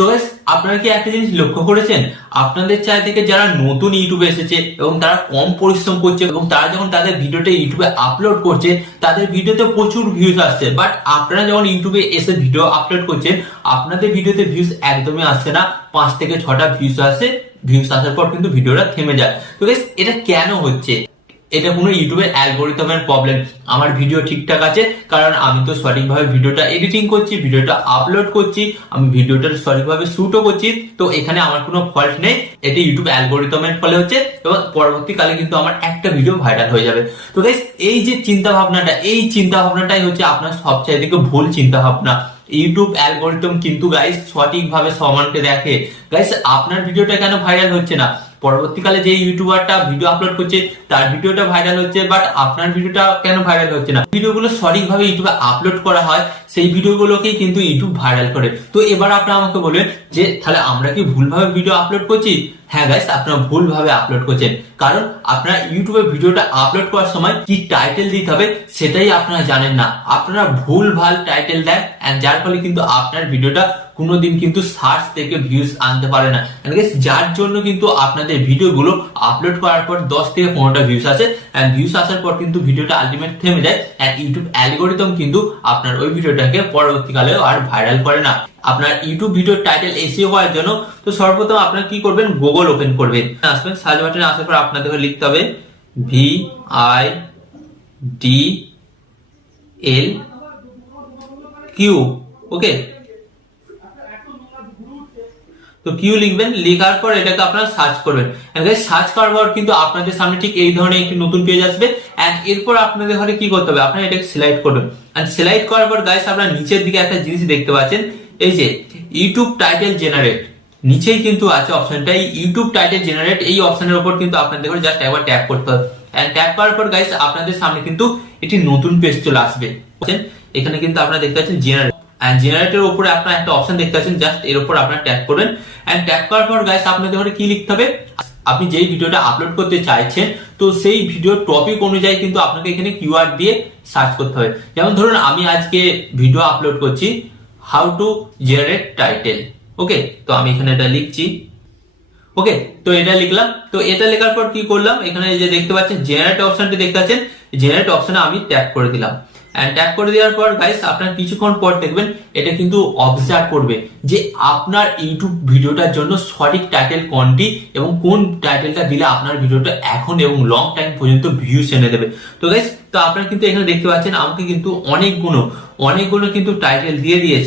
তো guys, আপনারা কি একটা জিনিস লক্ষ্য করেছেন, আপনাদের চারিদিকে যারা নতুন ইউটিউবে এসেছে এবং তারা কম পরিশ্রম করছে এবং তারা যখন তাদের ভিডিওটা ইউটিউবে আপলোড করছে তাদের ভিডিওতে প্রচুর ভিউজ আসছে, বাট আপনারা যখন ইউটিউবে এসে ভিডিও আপলোড করছেন আপনাদের ভিডিওতে ভিউজ একদমই আসছে না, 5 থেকে 6টা ভিউজ আসে। ভিউজ আসার পর কিন্তু ভিডিওটা থেমে যায়। তো guys, এটা কেন হচ্ছে? এটা কোনো ইউটিউবের অ্যালগোরিদমের প্রবলেম। আমার ভিডিও ঠিকঠাক আছে কারণ আমি তো সঠিকভাবে ভিডিওটা এডিটিং করছি, ভিডিওটা আপলোড করছি, আমি ভিডিওটা সঠিকভাবে শুটও করছি, তো এখানে আমার কোনো ফল্ট নেই। এটা ইউটিউব অ্যালগোরিদমের ফলে হচ্ছে এবং পরবর্তীকালে কিন্তু আমার একটা ভিডিও ভাইরাল হয়ে যাবে। তো গাইস, এই যে চিন্তা ভাবনাটা, এই চিন্তা ভাবনাটাই হচ্ছে আপনার সবচেয়ে থেকে ভুল চিন্তা ভাবনা। ইউটিউব অ্যালগোরিদম কিন্তু গাইস সঠিকভাবে সমানকে দেখে। গাইস, আপনার ভিডিওটা কেন ভাইরাল হচ্ছে না? পরবর্তীকালে যে ইউটিউবারটা ভিডিও আপলোড করছে তার ভিডিওটা ভাইরাল হচ্ছে, বাট আপনার ভিডিওটা কেন ভাইরাল হচ্ছে না? ভিডিওগুলো সঠিকভাবে ইউটিউবে আপলোড করা হয়, সেই ভিডিওগুলোকেই কিন্তু ইউটিউব ভাইরাল করে। তো এবার আপনারা আমাকে বলেন যে তাহলে আমরা কি ভুলভাবে ভিডিও আপলোড করছি? হ্যাঁ গাইস, আপনারা ভুলভাবে আপলোড করছেন, কারণ আপনারা ইউটিউবে ভিডিওটা আপলোড করার সময় কি টাইটেল দিতে হবে সেটাই আপনারা জানেন না। আপনারা ভুলভাল টাইটেল দেন, যার ফলে কিন্তু আপনার ভিডিওটা কোনোদিন কিন্তু সার্চ থেকে ভিউজ আনতে পারে না। যার জন্য কিন্তু আপনাদের ভিডিওগুলো আপলোড করার পর 10 থেকে 15টা ভিউজ আসে, ভিউজ আসার পর কিন্তু ভিডিওটা আলটিমেট থেমে যায়। ইউটিউব অ্যালগোরিদম কিন্তু আপনার ওই ভিডিওটাকে পরবর্তীকালে আর ভাইরাল করে না। আপনার ইউটিউব ভিডিওর টাইটেল এসইও করার জন্য তো সর্বপ্রথম আপনারা কি করবেন, গুগল ওপেন করবেন, আসবেন সার্চ বাটনে, আসার পর আপনাদের লিখতে হবে VIDL, ওকে। তো কিউ লিখবেন, লেখার পর এটাকে আপনারা সার্চ করবেন। সার্চ করার পর কিন্তু আপনাদের সামনে ঠিক এই ধরনের একটি নতুন পেজ আসবে। এরপর আপনাদের ঘরে কি করতে হবে, আপনারা এটাকে সিলেক্ট করবেন। সিলেক্ট করার পর গাইস আপনারা নিচের দিকে একটা জিনিস দেখতে পাচ্ছেন, এই যে ইউটিউব টাইটেল জেনারেট, নিচেই কিন্তু আছে অপশনটা ইউটিউব টাইটেল জেনারেট। এই অপশনের উপর কিন্তু আপনাদের ঘরে জাস্ট একবার ট্যাপ করতে হবে। ট্যাপ করার পর গাইস আপনাদের সামনে কিন্তু একটি নতুন পেজ চলে আসবে। এখানে কিন্তু আপনারা দেখতে পাচ্ছেন জেনারেট, জেনারেটের উপরে আপনারা একটা অপশন দেখতে পাচ্ছেন, জাস্ট এর উপর আপনারা ট্যাপ করবেন। ট্যাপ করার পর গাইস আপনাদের ঘরে কি লিখতে হবে, আপনি যেই ভিডিওটা আপলোড করতে চাইছেন তো সেই ভিডিওর টপিক অনুযায়ী কিন্তু আপনাকে এখানে কিওয়ার্ড দিয়ে সার্চ করতে হবে। যেমন ধরুন আমি আজকে ভিডিও আপলোড করছি হাউ টু জেনারেট টাইটেল, ওকে। তো আমি এখানে এটা লিখছি, ওকে। তো এটা লিখলাম। তো এটা লেখার পর কি করলাম, এখানে যে দেখতে পাচ্ছেন জেনারেট অপশনটি দেখতে পাচ্ছেন, জেনারেট অপশনে আমি ট্যাপ করে দিলাম। ট্যাপ করে দেওয়ার পর গাইস আপনার কিছুক্ষণ পর দেখবেন এটা কিন্তু অবজার্ভ করবে যে আপনার ইউটিউব ভিডিওটার জন্য সঠিক টাইটেল কোনটি এবং কোন টাইটেলটা দিলে আপনার ভিডিওটা এখন এবং লং টাইম পর্যন্ত ভিউজ এনে দেবে। তো গাইস, তো আপনারা কিন্তু এখানে দেখতে পাচ্ছেন আমাকে কিন্তু অনেকগুলো কিন্তু টাইটেল দিয়ে দিয়েছে।